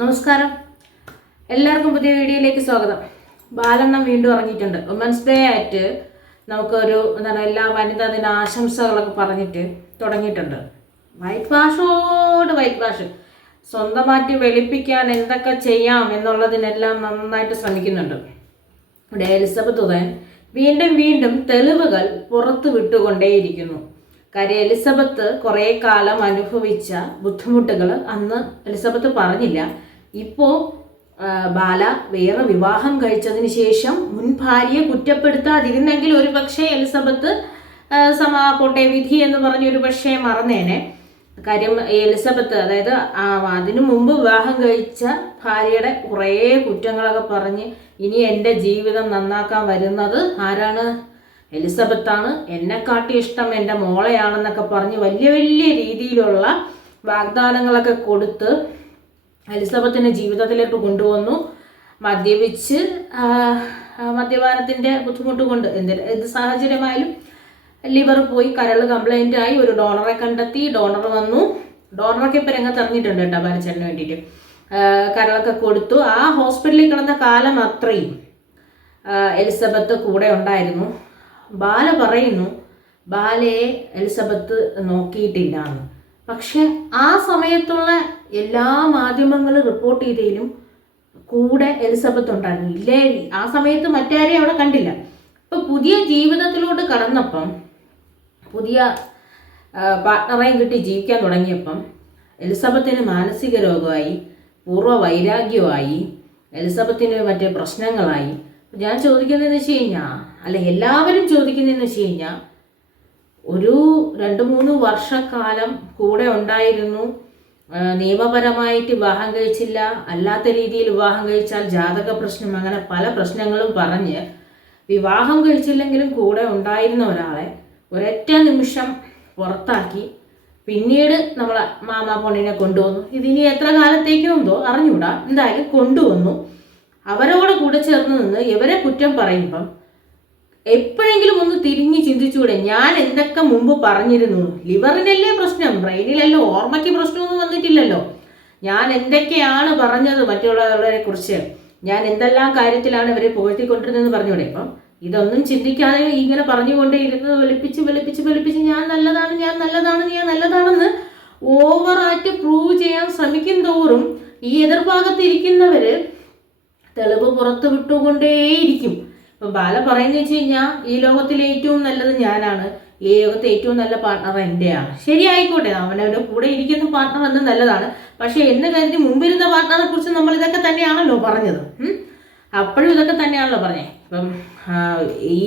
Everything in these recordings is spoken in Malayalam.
നമസ്കാരം. എല്ലാവർക്കും പുതിയ വീഡിയോയിലേക്ക് സ്വാഗതം. ബാലെണ്ണം വീണ്ടും ഇറങ്ങിയിട്ടുണ്ട്. വുമൻസ് ഡേ ആയിട്ട് നമുക്കൊരു എന്താണ് എല്ലാ വനിതാ ദിന ആശംസകളൊക്കെ പറഞ്ഞിട്ട് തുടങ്ങിയിട്ടുണ്ട്. വൈറ്റ് വാഷോട് വൈറ്റ് വാഷ് സ്വന്തമായിട്ട് വെളുപ്പിക്കാൻ എന്തൊക്കെ ചെയ്യാം എന്നുള്ളതിനെല്ലാം നന്നായിട്ട് ശ്രമിക്കുന്നുണ്ട്. ഇവിടെ എലിസബത്ത് ഉദയൻ വീണ്ടും വീണ്ടും തെളിവുകൾ പുറത്തു വിട്ടുകൊണ്ടേയിരിക്കുന്നു. കാര്യം എലിസബത്ത് കുറേ കാലം അനുഭവിച്ച ബുദ്ധിമുട്ടുകൾ അന്ന് എലിസബത്ത് പറഞ്ഞില്ല. ഇപ്പോൾ ബാല വേറെ വിവാഹം കഴിച്ചതിന് ശേഷം മുൻ ഭാര്യയെ കുറ്റപ്പെടുത്താതിരുന്നെങ്കിൽ ഒരു പക്ഷേ എലിസബത്ത് സമാ പോട്ടെ വിധി എന്ന് പറഞ്ഞ ഒരു പക്ഷേ മറന്നേനെ. കാര്യം എലിസബത്ത് അതായത് അതിനു മുമ്പ് വിവാഹം കഴിച്ച ഭാര്യയുടെ കുറേ കുറ്റങ്ങളൊക്കെ പറഞ്ഞ് ഇനി എന്റെ ജീവിതം നന്നാക്കാൻ വരുന്നത് ആരാണ്? എലിസബത്താണ്. എന്നെക്കാട്ടി ഇഷ്ടം എന്റെ മോളെയാണെന്നൊക്കെ പറഞ്ഞ് വലിയ വലിയ രീതിയിലുള്ള വാഗ്ദാനങ്ങളൊക്കെ കൊടുത്ത് എലിസബത്തിനെ ജീവിതത്തിലേക്ക് കൊണ്ടുവന്നു. മദ്യപിച്ച് മദ്യപാനത്തിന്റെ ബുദ്ധിമുട്ട് കൊണ്ട് എന്ത് ഏത് സാഹചര്യമായാലും ലിവർ പോയി കരൾ കംപ്ലൈന്റ് ആയി ഒരു ഡോണറെ കണ്ടെത്തി. ഡോണർ വന്നു. ഡോണറൊക്കെ ഇപ്പം രംഗത്ത് ഇറങ്ങിയിട്ടുണ്ട് കേട്ടോ ബാലച്ചേട്ടന് വേണ്ടിയിട്ട്. കരളൊക്കെ കൊടുത്തു. ആ ഹോസ്പിറ്റലിൽ കിടന്ന കാലം അത്രയും എലിസബത്ത് കൂടെ ഉണ്ടായിരുന്നു. ബാല പറയുന്നു ബാലയെ എലിസബത്ത് നോക്കിയിട്ടില്ല എന്ന് പക്ഷെ ആ സമയത്തുള്ള എല്ലാ മാധ്യമങ്ങളും റിപ്പോർട്ട് ചെയ്തതിലും കൂടെ എലിസബത്ത് ഉണ്ടായിരുന്നു. ഇല്ലേ? ആ സമയത്ത് മറ്റാരെയും അവിടെ കണ്ടില്ല. ഇപ്പൊ പുതിയ ജീവിതത്തിലോട്ട് കടന്നപ്പം പുതിയ പാർട്ണറെയും കിട്ടി ജീവിക്കാൻ തുടങ്ങിയപ്പം എലിസബത്തിന് മാനസിക രോഗമായി പൂർവ വൈരാഗ്യമായി എലിസബത്തിന് മറ്റേ പ്രശ്നങ്ങളായി. ഞാൻ ചോദിക്കുന്നതെന്ന് വെച്ച് കഴിഞ്ഞാൽ അല്ല എല്ലാവരും ചോദിക്കുന്നതെന്ന് വെച്ച് കഴിഞ്ഞാൽ ഒരു രണ്ട് മൂന്ന് വർഷക്കാലം കൂടെ ഉണ്ടായിരുന്നു. നിയമപരമായിട്ട് വിവാഹം കഴിച്ചില്ല. അല്ലാത്ത രീതിയിൽ വിവാഹം കഴിച്ചാൽ ജാതക പ്രശ്നം അങ്ങനെ പല പ്രശ്നങ്ങളും പറഞ്ഞ് വിവാഹം കഴിച്ചില്ലെങ്കിലും കൂടെ ഉണ്ടായിരുന്ന ഒരാളെ ഒരൊറ്റ നിമിഷം പുറത്താക്കി പിന്നീട് നമ്മളെ മാമാ പൊണ്ണിനെ കൊണ്ടുവന്നു. ഇതിനി എത്ര കാലത്തേക്കും എന്തോ അറിഞ്ഞൂടാ എന്തായാലും കൊണ്ടുവന്നു. അവരോട് കൂടെ ചേർന്ന് നിന്ന് ഇവരെ കുറ്റം പറയുമ്പം എപ്പോഴെങ്കിലും ഒന്ന് തിരിഞ്ഞ് ചിന്തിച്ചുകൂടെ ഞാൻ എന്തൊക്കെ മുമ്പ് പറഞ്ഞിരുന്നു? ലിവറിനല്ലേ പ്രശ്നം? ബ്രെയിനിലല്ലോ ഓർമ്മയ്ക്ക് പ്രശ്നമൊന്നും വന്നിട്ടില്ലല്ലോ. ഞാൻ എന്തൊക്കെയാണ് പറഞ്ഞത് മറ്റുള്ളവരെ കുറിച്ച്? ഞാൻ എന്തെല്ലാം കാര്യത്തിലാണ് ഇവരെ പുകഴ്ത്തിക്കൊണ്ടിരുന്നതെന്ന് പറഞ്ഞൂടെ? അപ്പം ഇതൊന്നും ചിന്തിക്കാതെ ഇങ്ങനെ പറഞ്ഞുകൊണ്ടേ ഇരുന്ന് വെളുപ്പിച്ച് വെളുപ്പിച്ച് വെളുപ്പിച്ച് ഞാൻ നല്ലതാണ് ഞാൻ നല്ലതാണ് ഞാൻ നല്ലതാണെന്ന് ഓവറായിട്ട് പ്രൂവ് ചെയ്യാൻ ശ്രമിക്കും തോറും ഈ എതിർഭാഗത്ത് ഇരിക്കുന്നവര് തെളിവ് പുറത്തു വിട്ടുകൊണ്ടേയിരിക്കും. ഇപ്പൊ ബാല പറയുന്നത് വെച്ച് കഴിഞ്ഞാൽ ഈ ലോകത്തിൽ ഏറ്റവും നല്ലത് ഞാനാണ്. ഈ ലോകത്തെ ഏറ്റവും നല്ല പാർട്ണർ എന്റെയാണ് ശരിയായിക്കോട്ടെ. അവനവന്റെ കൂടെ ഇരിക്കുന്ന പാർട്ണർ എന്ന് നല്ലതാണ്. പക്ഷെ എന്ന് കരുതി മുമ്പിരുന്ന പാർട്ണറെ കുറിച്ച് നമ്മൾ ഇതൊക്കെ തന്നെയാണല്ലോ പറഞ്ഞത്. അപ്പോഴും ഇതൊക്കെ തന്നെയാണല്ലോ പറഞ്ഞേ. ഇപ്പം ഈ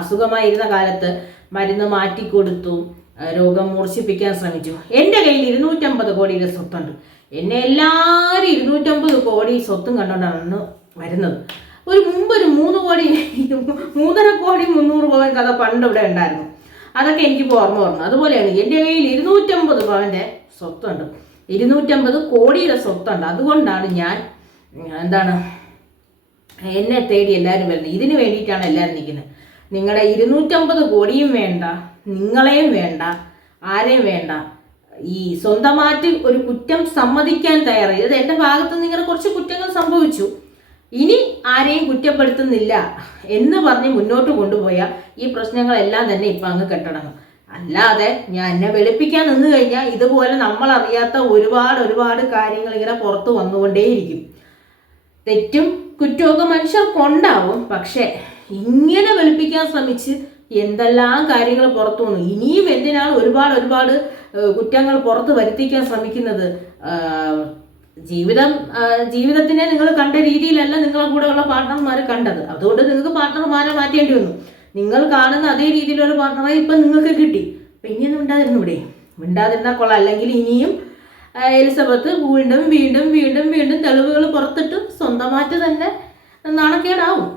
അസുഖമായിരുന്ന കാലത്ത് മരുന്ന് മാറ്റിക്കൊടുത്തു കൊടുത്തു രോഗം മൂർച്ഛിപ്പിക്കാൻ ശ്രമിച്ചു. എന്റെ കയ്യിൽ ഇരുന്നൂറ്റമ്പത് കോടിയുടെ സ്വത്തുണ്ട്. എന്നെ എല്ലാവരും ഇരുന്നൂറ്റമ്പത് കോടി സ്വത്തും കണ്ടോണ്ടാണ് അന്ന് വരുന്നത്. ഒരു മുമ്പ് ഒരു മൂന്ന് കോടി മൂന്നര കോടി മുന്നൂറ് പവൻ കഥ പണ്ട് ഇവിടെ ഉണ്ടായിരുന്നു. അതൊക്കെ എനിക്ക് ഓർമ്മ പറഞ്ഞു അതുപോലെയാണ് എന്റെ കയ്യിൽ ഇരുന്നൂറ്റമ്പത് പവന്റെ സ്വത്തുണ്ട്. ഇരുന്നൂറ്റമ്പത് കോടിയുടെ സ്വത്തുണ്ട്. അതുകൊണ്ടാണ് ഞാൻ എന്താണ് എന്നെ തേടി എല്ലാവരും വരുന്നത്. ഇതിന് വേണ്ടിയിട്ടാണ് എല്ലാവരും നിൽക്കുന്നത്. നിങ്ങളുടെ ഇരുന്നൂറ്റമ്പത് കോടിയും വേണ്ട നിങ്ങളെയും വേണ്ട ആരെയും വേണ്ട. ഈ സ്വന്തമായിട്ട് ഒരു കുറ്റം സമ്മതിക്കാൻ തയ്യാറായി. ഇത് എന്റെ ഭാഗത്ത് നിങ്ങളുടെ കുറച്ച് കുറ്റങ്ങൾ സംഭവിച്ചു. ഇനി ആരെയും കുറ്റപ്പെടുത്തുന്നില്ല എന്ന് പറഞ്ഞ് മുന്നോട്ട് കൊണ്ടുപോയാൽ ഈ പ്രശ്നങ്ങളെല്ലാം തന്നെ ഇപ്പം അങ്ങ് കെട്ടടങ്ങും. അല്ലാതെ ഞാൻ എന്നെ വെളുപ്പിക്കാൻ നിന്ന് കഴിഞ്ഞാൽ ഇതുപോലെ നമ്മൾ അറിയാത്ത ഒരുപാട് ഒരുപാട് കാര്യങ്ങൾ ഇങ്ങനെ പുറത്ത് വന്നുകൊണ്ടേയിരിക്കും. തെറ്റും കുറ്റമൊക്കെ മനുഷ്യർക്കുണ്ടാവും പക്ഷേ ഇങ്ങനെ വെളുപ്പിക്കാൻ ശ്രമിച്ച് എന്തെല്ലാം കാര്യങ്ങൾ പുറത്തു വന്നു? ഇനിയും എന്തിനാണ് ഒരുപാട് ഒരുപാട് കുറ്റങ്ങൾ പുറത്ത് വരുത്തിക്കാൻ ശ്രമിക്കുന്നത്? ജീവിതം ജീവിതത്തിനെ നിങ്ങൾ കണ്ട രീതിയിലല്ല നിങ്ങളെ കൂടെയുള്ള പാർട്ട്ണർമാർ കണ്ടത്. അതുകൊണ്ട് നിങ്ങൾക്ക് പാർട്ട്ണർമാരെ മാറ്റേണ്ടി വന്നു. നിങ്ങൾ കാണുന്ന അതേ രീതിയിലുള്ള പാർട്ട്ണറെ ഇപ്പം നിങ്ങൾക്ക് കിട്ടി. അപ്പം ഇനിയൊന്നും ഉണ്ടായിരുന്നു ഇവിടെ. മിണ്ടാതിരുന്നാൽ കൊള്ളാം. അല്ലെങ്കിൽ ഇനിയും എലിസബത്ത് വീണ്ടും വീണ്ടും വീണ്ടും വീണ്ടും തെളിവുകൾ പുറത്തിട്ട് സ്വന്തമായിട്ട് തന്നെ നാണക്കേടാവും.